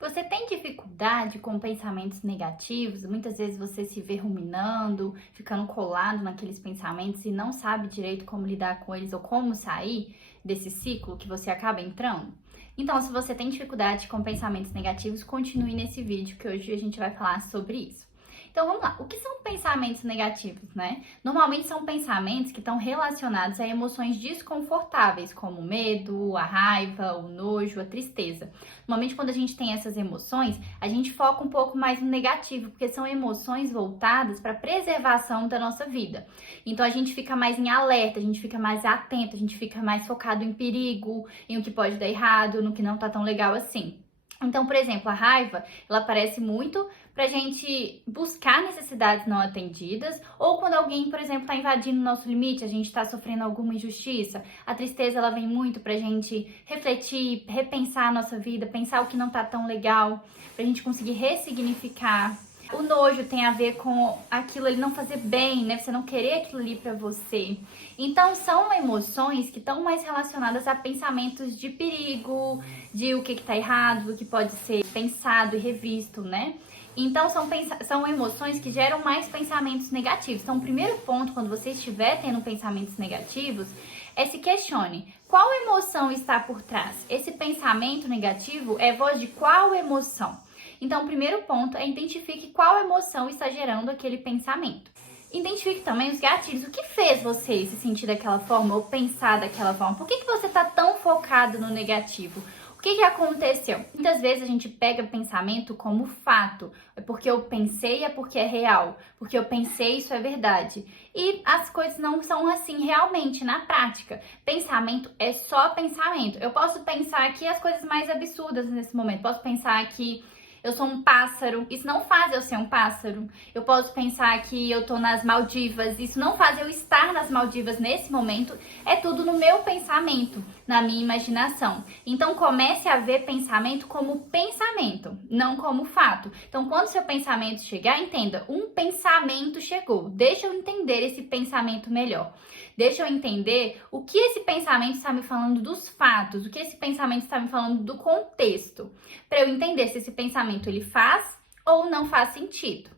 Você tem dificuldade com pensamentos negativos? Muitas vezes você se vê ruminando, ficando colado naqueles pensamentos e não sabe direito como lidar com eles ou como sair desse ciclo que você acaba entrando? Então, se você tem dificuldade com pensamentos negativos, continue nesse vídeo que hoje a gente vai falar sobre isso. Então vamos lá, o que são pensamentos negativos, né? Normalmente são pensamentos que estão relacionados a emoções desconfortáveis, como o medo, a raiva, o nojo, a tristeza. Normalmente quando a gente tem essas emoções, a gente foca um pouco mais no negativo, porque são emoções voltadas para a preservação da nossa vida. Então a gente fica mais em alerta, a gente fica mais atento, a gente fica mais focado em perigo, em o que pode dar errado, no que não tá tão legal assim. Então, por exemplo, a raiva, ela aparece muito pra gente buscar necessidades não atendidas, ou quando alguém, por exemplo, tá invadindo o nosso limite, a gente tá sofrendo alguma injustiça. A tristeza, ela vem muito pra gente refletir, repensar a nossa vida, pensar o que não tá tão legal, pra gente conseguir ressignificar. O nojo tem a ver com aquilo ele não fazer bem, né? Você não querer aquilo ali pra você. Então, são emoções que estão mais relacionadas a pensamentos de perigo, de o que tá errado, o que pode ser pensado e revisto, né? Então, são emoções que geram mais pensamentos negativos. Então, o primeiro ponto, quando você estiver tendo pensamentos negativos, é se questione. Qual emoção está por trás? Esse pensamento negativo é voz de qual emoção? Então, o primeiro ponto é identifique qual emoção está gerando aquele pensamento. Identifique também os gatilhos. O que fez você se sentir daquela forma ou pensar daquela forma? Por que você está tão focado no negativo? O que aconteceu? Muitas vezes a gente pega pensamento como fato. É porque eu pensei, é porque é real. Porque eu pensei, isso é verdade. E as coisas não são assim realmente, na prática. Pensamento é só pensamento. Eu posso pensar aqui as coisas mais absurdas nesse momento. Posso pensar que eu sou um pássaro, isso não faz eu ser um pássaro. Eu posso pensar que eu tô nas Maldivas, isso não faz eu estar nas Maldivas nesse momento. É tudo no meu pensamento, na minha imaginação. Então comece a ver pensamento como pensamento, não como fato. Então quando seu pensamento chegar, entenda, um pensamento chegou. Deixa eu entender esse pensamento melhor. Deixa eu entender o que esse pensamento está me falando dos fatos, o que esse pensamento está me falando do contexto, para eu entender se esse pensamento ele faz ou não faz sentido.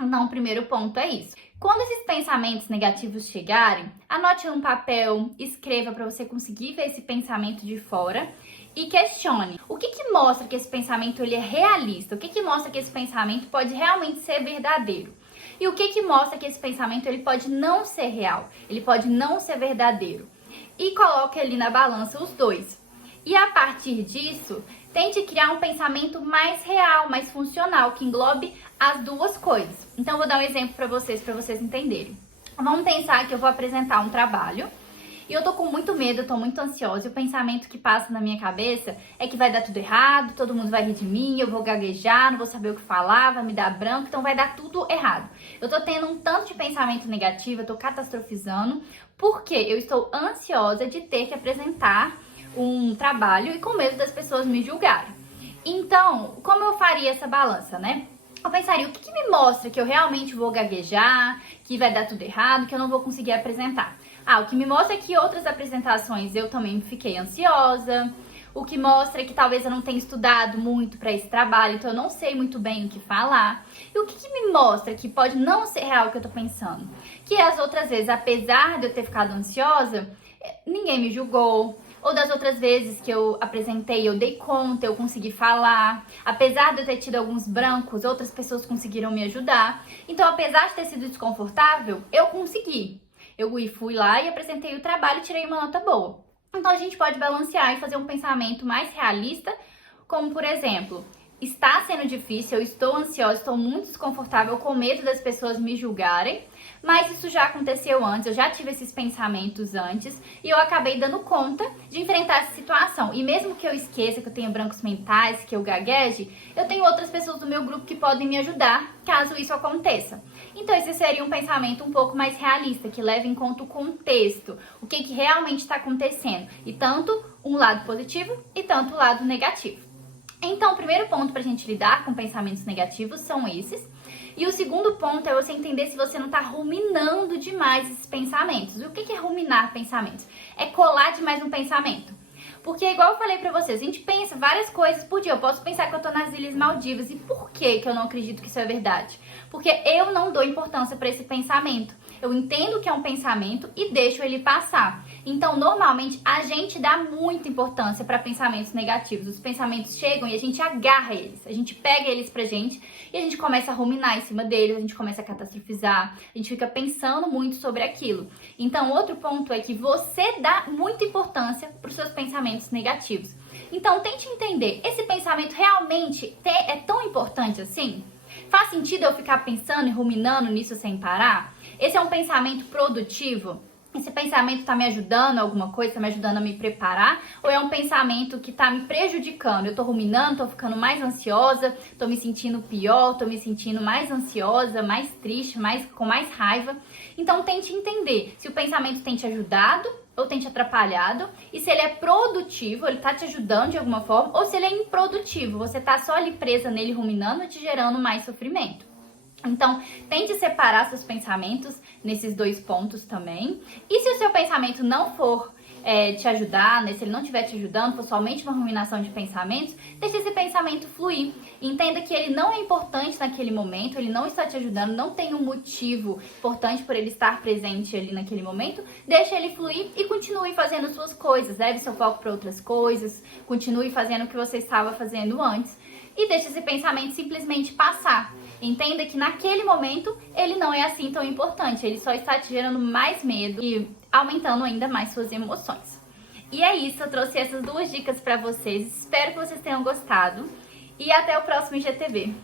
Então, o primeiro ponto é isso. Quando esses pensamentos negativos chegarem, anote num papel, escreva para você conseguir ver esse pensamento de fora e questione. O que mostra que esse pensamento ele é realista? O que mostra que esse pensamento pode realmente ser verdadeiro? E o que mostra que esse pensamento ele pode não ser real? Ele pode não ser verdadeiro? E coloque ali na balança os dois. E a partir disso, tente criar um pensamento mais real, mais funcional, que englobe as duas coisas. Então, eu vou dar um exemplo para vocês entenderem. Vamos pensar que eu vou apresentar um trabalho e eu tô com muito medo, eu tô muito ansiosa e o pensamento que passa na minha cabeça é que vai dar tudo errado, todo mundo vai rir de mim, eu vou gaguejar, não vou saber o que falar, vai me dar branco, então vai dar tudo errado. Eu tô tendo um tanto de pensamento negativo, eu tô catastrofizando, porque eu estou ansiosa de ter que apresentar um trabalho e com medo das pessoas me julgarem. Então, como eu faria essa balança, né? Eu pensaria, o que me mostra que eu realmente vou gaguejar, que vai dar tudo errado, que eu não vou conseguir apresentar? O que me mostra é que outras apresentações eu também fiquei ansiosa. O que mostra é que talvez eu não tenha estudado muito para esse trabalho, então eu não sei muito bem o que falar. E o que me mostra que pode não ser real o que eu tô pensando? Que as outras vezes, apesar de eu ter ficado ansiosa, ninguém me julgou. Ou das outras vezes que eu apresentei, eu dei conta, eu consegui falar. Apesar de eu ter tido alguns brancos, outras pessoas conseguiram me ajudar. Então, apesar de ter sido desconfortável, eu consegui. Eu fui lá e apresentei o trabalho e tirei uma nota boa. Então, a gente pode balancear e fazer um pensamento mais realista, como, por exemplo, está sendo difícil, eu estou ansiosa, estou muito desconfortável, com medo das pessoas me julgarem, mas isso já aconteceu antes, eu já tive esses pensamentos antes e eu acabei dando conta de enfrentar essa situação. E mesmo que eu esqueça, que eu tenha brancos mentais, que eu gagueje, eu tenho outras pessoas do meu grupo que podem me ajudar caso isso aconteça. Então esse seria um pensamento um pouco mais realista, que leva em conta o contexto, o que realmente está acontecendo, e tanto um lado positivo e tanto o lado negativo. Então, o primeiro ponto para a gente lidar com pensamentos negativos são esses. E o segundo ponto é você entender se você não está ruminando demais esses pensamentos. E o que é ruminar pensamentos? É colar demais um pensamento. Porque, igual eu falei pra vocês, a gente pensa várias coisas por dia. Eu posso pensar que eu tô nas Ilhas Maldivas. E por que eu não acredito que isso é verdade? Porque eu não dou importância pra esse pensamento. Eu entendo que é um pensamento e deixo ele passar. Então, normalmente, a gente dá muita importância para pensamentos negativos. Os pensamentos chegam e a gente agarra eles. A gente pega eles pra gente e a gente começa a ruminar em cima deles, a gente começa a catastrofizar, a gente fica pensando muito sobre aquilo. Então, outro ponto é que você dá muita importância para os seus pensamentos negativos. Então, tente entender, esse pensamento realmente é tão importante assim? Faz sentido eu ficar pensando e ruminando nisso sem parar? Esse é um pensamento produtivo? Esse pensamento tá me ajudando a alguma coisa, tá me ajudando a me preparar? Ou é um pensamento que tá me prejudicando? Eu tô ruminando, tô ficando mais ansiosa, tô me sentindo pior, tô me sentindo mais ansiosa, mais triste, com mais raiva. Então tente entender se o pensamento tem te ajudado ou tem te atrapalhado, e se ele é produtivo, ele tá te ajudando de alguma forma, ou se ele é improdutivo, você tá só ali presa nele ruminando e te gerando mais sofrimento. Então, tente separar seus pensamentos nesses dois pontos também. E se o seu pensamento não for te ajudar, né? Se ele não estiver te ajudando, for somente uma ruminação de pensamentos, deixe esse pensamento fluir. Entenda que ele não é importante naquele momento, ele não está te ajudando, não tem um motivo importante por ele estar presente ali naquele momento. Deixe ele fluir e continue fazendo suas coisas. Leve seu foco para outras coisas, continue fazendo o que você estava fazendo antes. E deixe esse pensamento simplesmente passar. Entenda que naquele momento ele não é assim tão importante, ele só está te gerando mais medo e aumentando ainda mais suas emoções. E é isso, eu trouxe essas duas dicas para vocês, espero que vocês tenham gostado e até o próximo IGTV.